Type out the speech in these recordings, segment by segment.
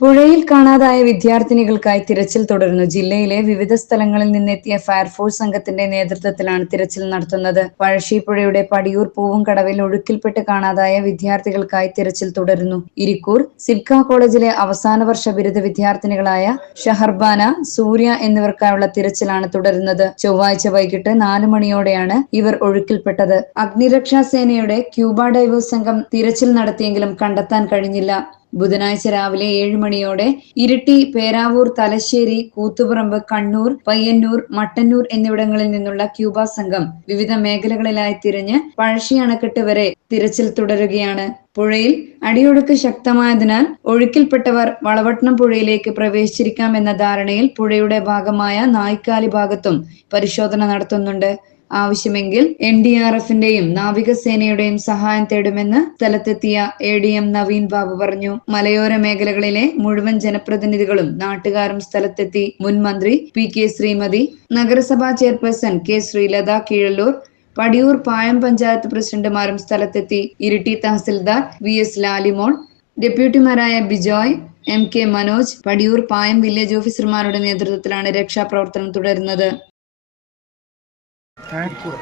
പുഴയിൽ കാണാതായ വിദ്യാർത്ഥിനികൾക്കായി തിരച്ചിൽ തുടരുന്നു. ജില്ലയിലെ വിവിധ സ്ഥലങ്ങളിൽ നിന്നെത്തിയ ഫയർഫോഴ്സ് സംഘത്തിന്റെ നേതൃത്വത്തിലാണ് തിരച്ചിൽ നടത്തുന്നത്. പഴശ്ശിപ്പുഴയുടെ പടിയൂർ പൂവും കടവിൽ ഒഴുക്കിൽപ്പെട്ട് കാണാതായ വിദ്യാർത്ഥികൾക്കായി തിരച്ചിൽ തുടരുന്നു. ഇരിക്കൂർ സിബ്ക കോളേജിലെ അവസാന വർഷ ബിരുദ വിദ്യാർത്ഥിനികളായ ഷഹർബാന സൂര്യ എന്നിവർക്കായുള്ള തിരച്ചിലാണ് തുടരുന്നത്. ചൊവ്വാഴ്ച വൈകിട്ട് നാല് മണിയോടെയാണ് ഇവർ ഒഴുക്കിൽപ്പെട്ടത്. അഗ്നിരക്ഷാ സേനയുടെ ക്യൂബ ഡൈവേഴ്സ് സംഘം തിരച്ചിൽ നടത്തിയെങ്കിലും കണ്ടെത്താൻ കഴിഞ്ഞില്ല. ബുധനാഴ്ച രാവിലെ ഏഴ് മണിയോടെ ഇരിട്ടി പേരാവൂർ തലശ്ശേരി കൂത്തുപറമ്പ് കണ്ണൂർ പയ്യന്നൂർ മട്ടന്നൂർ എന്നിവിടങ്ങളിൽ നിന്നുള്ള ക്യൂബ സംഘം വിവിധ മേഖലകളിലായി തിരിഞ്ഞ് പഴശ്ശി അണക്കെട്ട് വരെ തിരച്ചിൽ തുടരുകയാണ്. പുഴയിൽ അടിയൊഴുക്ക് ശക്തമായതിനാൽ ഒഴുക്കിൽപ്പെട്ടവർ വളവട്ടണം പുഴയിലേക്ക് പ്രവേശിച്ചിരിക്കാമെന്ന ധാരണയിൽ പുഴയുടെ ഭാഗമായ നായ്ക്കാലി ഭാഗത്തും പരിശോധന നടത്തുന്നുണ്ട്. ആവശ്യമെങ്കിൽ എൻ ഡി ആർ എഫിന്റെയും നാവികസേനയുടെയും സഹായം തേടുമെന്ന് സ്ഥലത്തെത്തിയ A D M Naveen Babu പറഞ്ഞു. മലയോര മേഖലകളിലെ മുഴുവൻ ജനപ്രതിനിധികളും നാട്ടുകാരും സ്ഥലത്തെത്തി മുൻ മന്ത്രി പി കെ ശ്രീമതി നഗരസഭാ ചെയർപേഴ്സൺ കെ ശ്രീലത കീഴല്ലൂർ പടിയൂർ പായം പഞ്ചായത്ത് പ്രസിഡന്റുമാരും സ്ഥലത്തെത്തി. ഇരിട്ടി തഹസിൽദാർ V S Lalimol ഡെപ്യൂട്ടിമാരായ Bijoy M K Manoj Padiyur Payam village ഓഫീസർമാരുടെ നേതൃത്വത്തിലാണ് രക്ഷാപ്രവർത്തനം തുടരുന്നത്.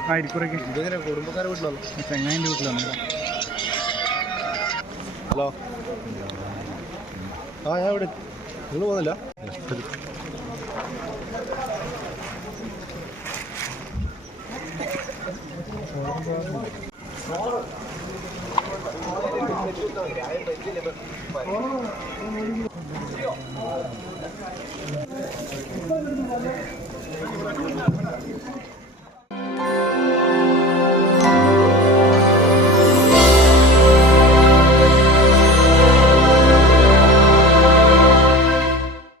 ആയിരിക്കുറയ്ക്ക് ഇതെങ്ങനെ കുടുംബക്കാരെ വീട്ടിലല്ലോ? ചെങ്ങായിന്റെ വീട്ടിലാണ് ഹലോ. ആ ഞാൻ ഇവിടെ. നിങ്ങൾ പോകുന്നില്ല